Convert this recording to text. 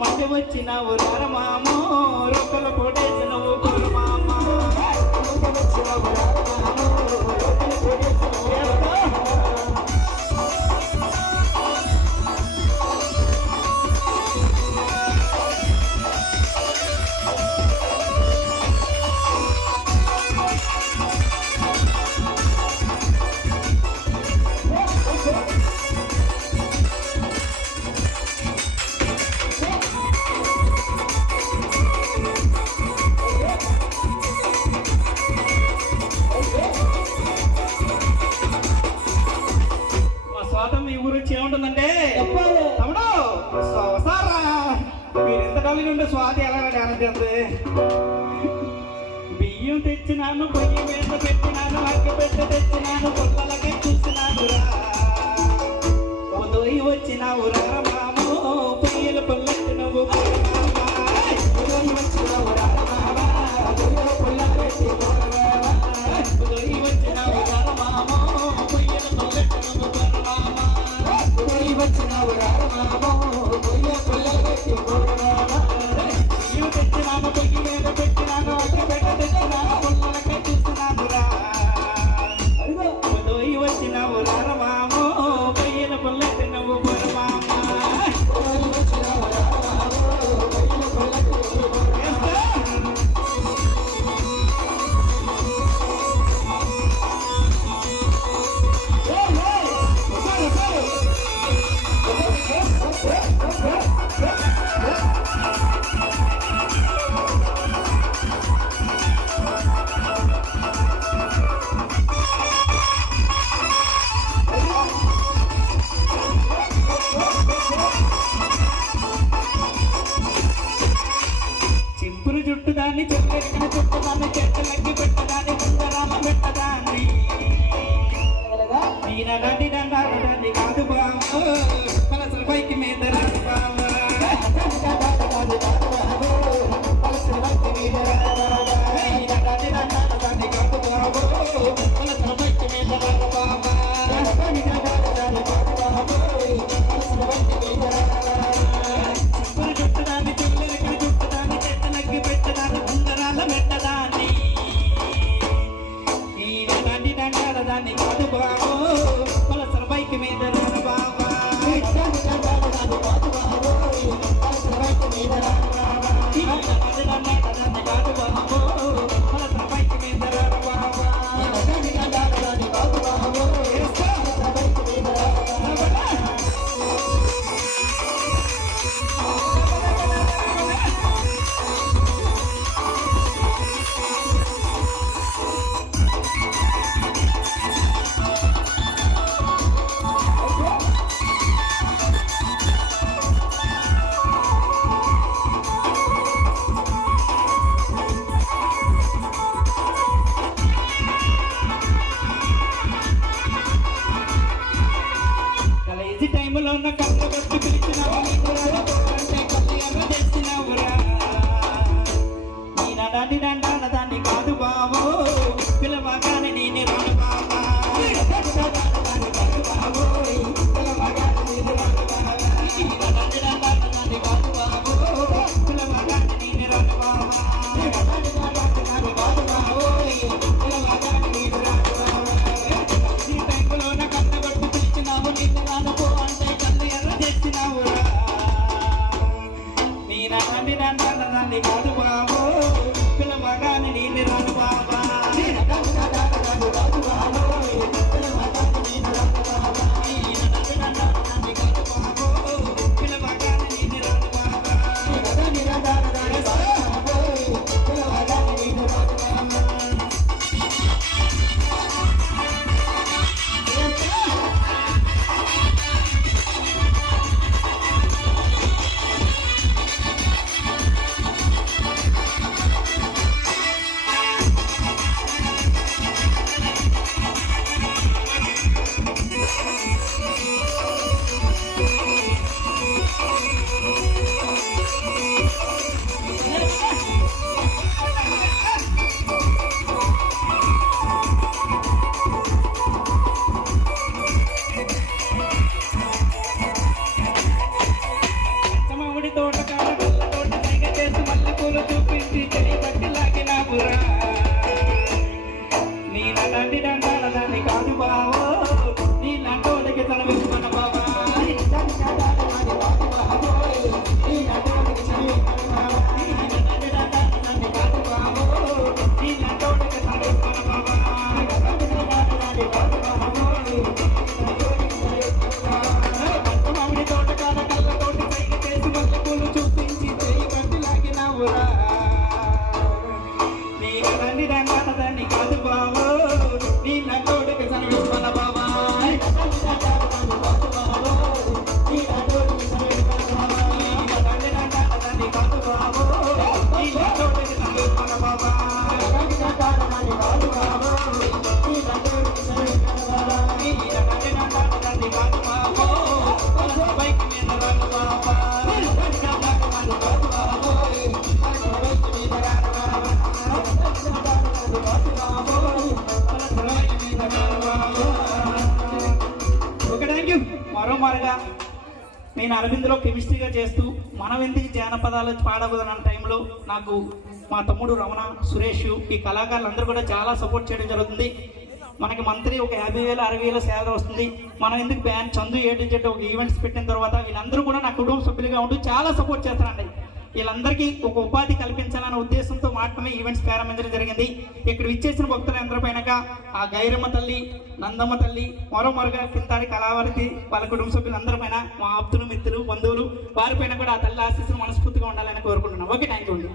మధ్య వచ్చినావు రారమామో రొక్కలు కొట్టేసినవు గురుమామ మీ గురించి ఏముంటుందంటే తమ్ముడు సారా మీరు ఎంత డల్లి నుండి స్వాతి ఎలా ధ్యానం చేస్తుంది బియ్యం తెచ్చినాను పొయ్యి మీద పెట్టినాను అక్క పెట్టి తెచ్చినాను పొల్లలకై చూసినాను దొయ్యి వచ్చినావు రారమామో పొయ్యిలు పొల్లెట్టినవు దొయ్యి వచ్చినావు రారమామా పొల్ల పెట్టి దొయ్యి వచ్చినావు రారమామో పొయ్యిలు పొల్లెట్టినవు వచ్చినావు రారమామో పొయ్య పొల్ల పెట్టి తెచ్చినాను పొయ్యి మీద పెట్టినాను అక్క పెట్ట తెచ్చినాను పొల్లలకై చూస్తున్నాను రా దొయ్యి వచ్చినావు రారమామో పొయ్యిల పొల్లెట్టినవు బొరమామ చింపురు చుట్టుదాన్ని చెట్లెక్కిన చుట్టుదాన్ని చెట్లకి పెట్టదాన్ని ముందరామ పెట్టదాన్ని నీనడాన్ని దండాన్ని కాదు బావ పలసల పైకి మీద రాదు బావ నీనడాన్ని దండాన్ని కాదు బావ పలసల పైకి మీద రాదు బావ చింపురు చుట్టుదాన్ని చెట్లెక్కిన చుట్టుదాన్ని చెట్లకి పెట్టదాన్ని ముందరాల పెట్టదాన్ని నీనడాన్ని దండాన్ని కాదు బావ పలసల పైకి మీద రాదు బావ కలేజీ టైంలో ఉన్న కళ్ళ కొట్టి పిలిచినావు అంటే కళ్ళు ఎర్ర చేసినావురా నీనడాన్ని దండాన్ని కాదు బావో పిలవగానే నేను రాను బావా నీనడాన్ని కాదు బావో పిలవగానే నేను రాను బావా ఈ టైంలో ఉన్న కళ్ళ కొట్టి పిలిచినావు నిన్ను రానుకో అంటే కళ్ళు ఎర్ర చేసినావురా నీనడాన్ని దండాన్ని కాదు బావో పిలవగానే నేను రాను బావా నీనడాన్ని మరోమారుగా నేను అరవింద్లో కెమిస్ట్రీగా చేస్తూ మనం ఎందుకు జానపదాలు పాడకూడదన్న టైంలో నాకు మా తమ్ముడు రమణ, సురేష్, ఈ కళాకారులందరూ కూడా చాలా సపోర్ట్ చేయడం జరుగుతుంది. మనకి మంత్లీ ఒక 50,000 60,000 శాలరీ వస్తుంది. మనం ఎందుకు బ్యాన్ చందు ఏడించే ఒక ఈవెంట్స్ పెట్టిన తర్వాత వీళ్ళందరూ కూడా నా కుటుంబ సభ్యులుగా ఉంటూ చాలా సపోర్ట్ చేస్తారండి. వీళ్ళందరికీ ఒక ఉపాధి కల్పించాలన్న ఉద్దేశంతో మాత్రమే ఈవెంట్స్ ప్రారంభించడం జరిగింది. ఇక్కడ ఇచ్చేసిన భక్తులందరిపైనక ఆ గైరమ్మ తల్లి, నందమ్మ తల్లి, మరోమరుగా కింతాడి కళావతి వాళ్ళ కుటుంబ సభ్యులందరిపైన, మా ఆప్తులు, మిత్రులు, బంధువులు వారిపైన కూడా ఆ తల్లి ఆశీస్సులు మనస్ఫూర్తిగా ఉండాలని కోరుకుంటున్నాం. ఓకే, థ్యాంక్ యూ అండి.